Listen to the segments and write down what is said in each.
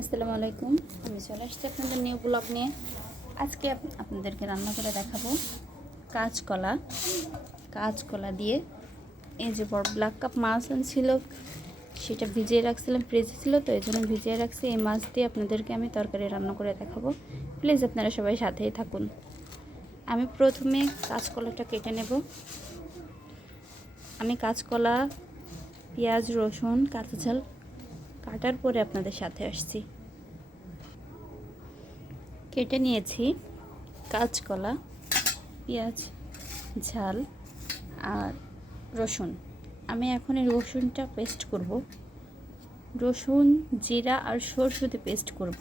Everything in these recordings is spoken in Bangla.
আসসালামু আলাইকুম। আমি চলে আসছি আপনাদের নিউ ব্লগ নিয়ে। আজকে আপনাদেরকে রান্না করে দেখাবো কাঁচকলা। কাঁচকলা দিয়ে এই যে বড় ব্ল্যাক কাপ মাছ ছিল, সেটা ভিজিয়ে রাখছিলাম, ফ্রিজে ছিল তো এই জন্য ভিজিয়ে রাখছি। এই মাছ দিয়ে আপনাদেরকে আমি তরকারি রান্না করে দেখাবো। প্লিজ আপনারা সবাই সাথেই থাকুন। আমি প্রথমে কাঁচকলাটা কেটে নেব। আমি কাঁচকলা, পেঁয়াজ, রসুন, কাঁচা ঝাল কাটার পরে আপনাদের সাথে আসছি। কেটে নিয়েছি কাঁচকলা, পেঁয়াজ, ঝাল আর রসুন। আমি এখন এই রসুনটা পেস্ট করব। রসুন, জিরা আর সরষে দিয়ে পেস্ট করব।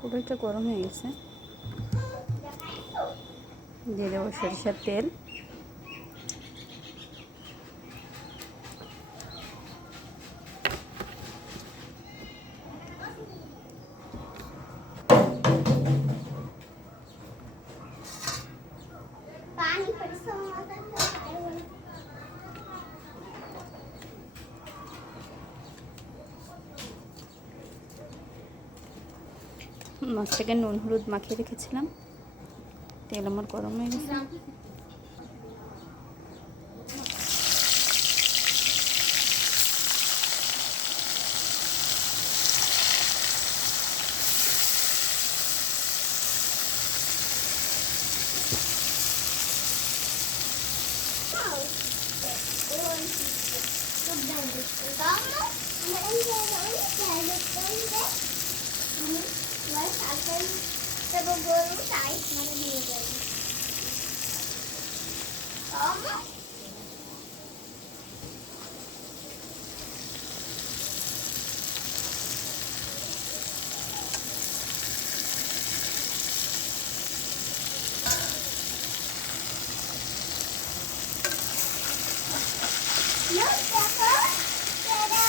কড়াইটা গরম হয়ে গেছে, দিয়ে দেবো সরিষার তেল। মাছটাকে নুন হলুদ মাখিয়ে রেখেছিলাম। তেল আমার গরম হয়ে গেছে।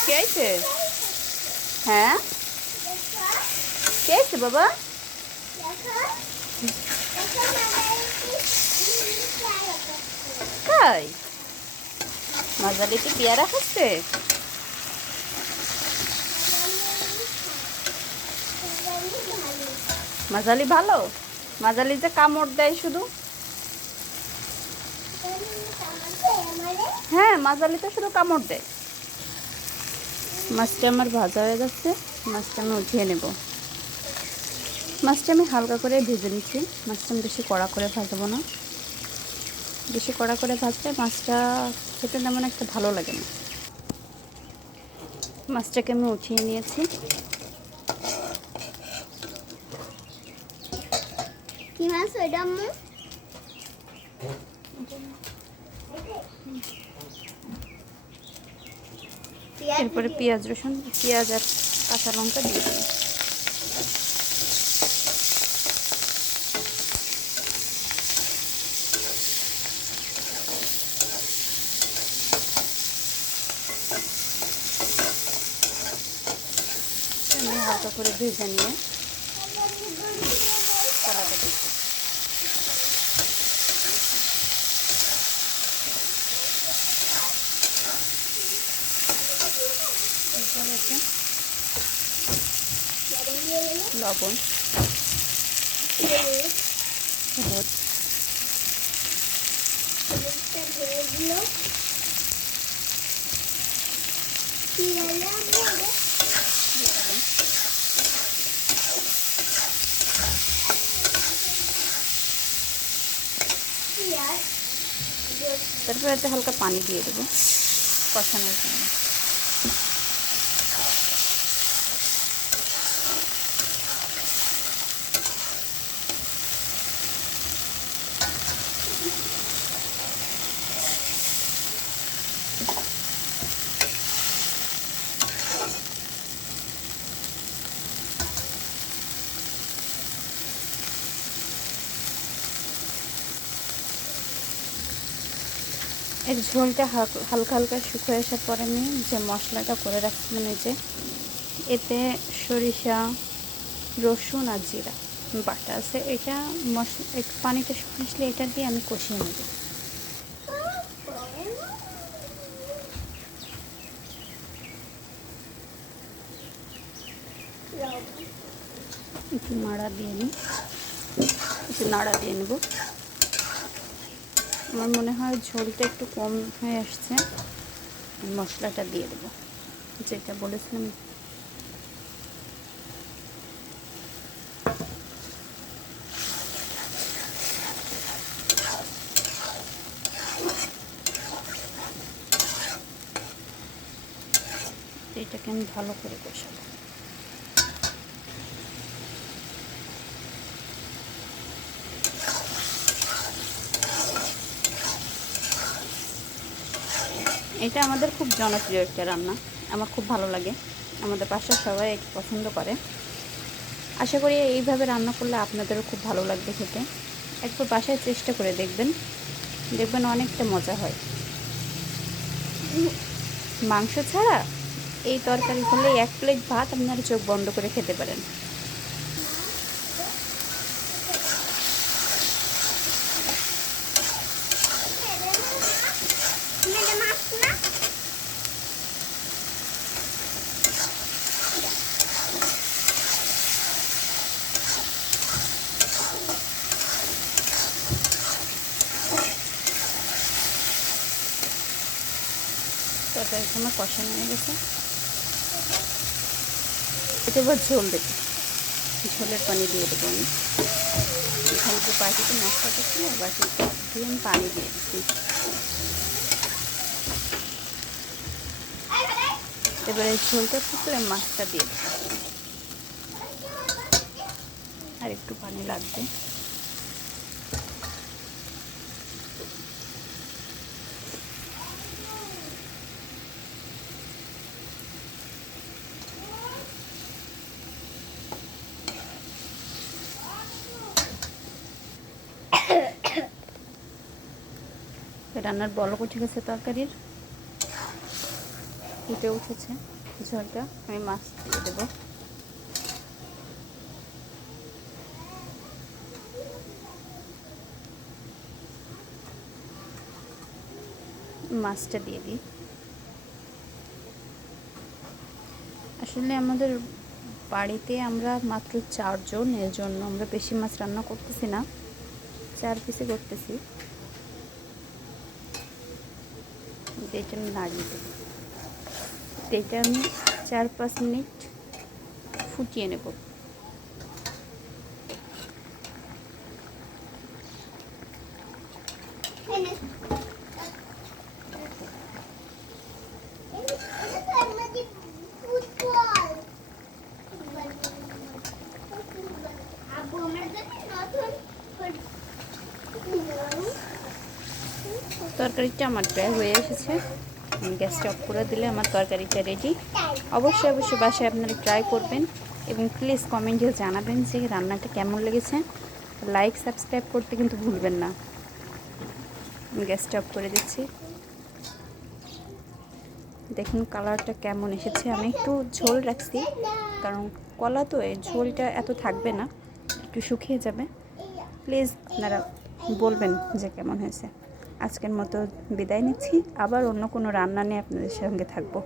কে আছে? হ্যাঁ, কে আছে বাবা? তাই মাঝালিতে পেয়ারা খাচ্ছে? মাঝালি ভালো? মাঝালি যে কামড় দেয় শুধু। হ্যাঁ, মাঝালি তো শুধু কামড় দেয়। মাছটা আমার ভাজা হয়ে যাচ্ছে, মাছটা আমি উঠিয়ে নেব। মাছটা আমি হালকা করে ভেজে নিচ্ছি। মাছটা আমি বেশি কড়া করে ভাজবো না। বেশি কড়া করে ভাজলে মাছটা খেতে তেমন একটা ভালো লাগে না। মাছটাকে আমি উঠিয়ে নিয়েছি। কি মাছ ওইটা আম্মু? এরপরে পেঁয়াজ, রসুন, পেঁয়াজ আর কাঁচা লঙ্কা দিয়ে দিই। আমি হালকা করে ভেজে নিয়ে কলাটা দিচ্ছি। লবণ, হলুদ, তারপরে এতে হালকা পানি দিয়ে দেবো কষানোর জন্য। এর ঝোলটা হালকা হালকা শুকিয়ে আসার পরে আমি যে মশলাটা করে রাখছিলাম, এই যে এতে সরিষা, রসুন আর জিরা বাটা আছে, এটা পানিটা শুকিয়ে আসলে এটা দিয়ে আমি কষিয়ে নেব। একটু নাড়া দিয়ে নিই, একটু নাড়া দিয়ে নেব। আমার মনে হয় ঝোলটা একটু কম হয়ে আসছে, মশলাটা দিয়ে দেবো যেটা বলেছিলাম। এটাকে আমি ভালো করে কষাবো। এটা আমাদের খুব জনপ্রিয় একটা রান্না, আমার খুব ভালো লাগে, আমাদের বাসার সবাই এটা পছন্দ করে। আশা করি এইভাবে রান্না করলে আপনাদেরও খুব ভালো লাগবে খেতে। একবার বাসায় চেষ্টা করে দেখবেন, দেখবেন অনেকটা মজা হয়। মাংস ছাড়া এই তরকারি হলে 1 প্লেট ভাত আপনারা চোখ বন্ধ করে খেতে পারেন। তরকারি আমার কষানো হয়ে গেছে, এটা এবার ঝোল দেবো, ঝোলের পানি দিয়ে দেবো আমি। এখানে যে বাটিতে মশলাটা ছিল বাটি দিয়ে আমি পানি দিয়ে দিচ্ছি। এবারে ঝোলটা ফুটলে মাছটা দিয়ে দেবো, আর একটু পানি লাগবে। রান্নার বলক উঠে গেছে, তরকারির ফুটে উঠেছে ঝোলটা, আমি মাছ দিয়ে দেবো। মাছটা দিয়ে দিই। আসলে আমাদের বাড়িতে আমরা মাত্র 4 জন, এর জন্য আমরা বেশি মাছ রান্না করতেছি না, 4 পিসে করতেছি। এটা আমি নাড়িয়ে দেবো, এটা আমি 4-5 মিনিট ফুটিয়ে নেব। তরকারিটা আমার প্রায় হয়ে এসেছে, আমি গ্যাসটা অফ করে দিলে আমার তরকারিটা রেডি। অবশ্যই অবশ্যই বাসায় আপনারা ট্রাই করবেন এবং প্লিজ কমেন্টে জানাবেন যে রান্নাটা কেমন লেগেছে। লাইক সাবস্ক্রাইব করতে কিন্তু ভুলবেন না। আমি গ্যাসটা অফ করে দিচ্ছি। দেখুন কালারটা কেমন এসেছে। আমি একটু ঝোল রাখছি, কারণ কলা তো এই ঝোলটা এত থাকবে না, একটু শুকিয়ে যাবে। প্লিজ আপনারা বলবেন যে কেমন হয়েছে। আজকের মতো বিদায় নিচ্ছি, আবার অন্য কোনো রান্না নিয়ে আপনাদের সঙ্গে থাকবো।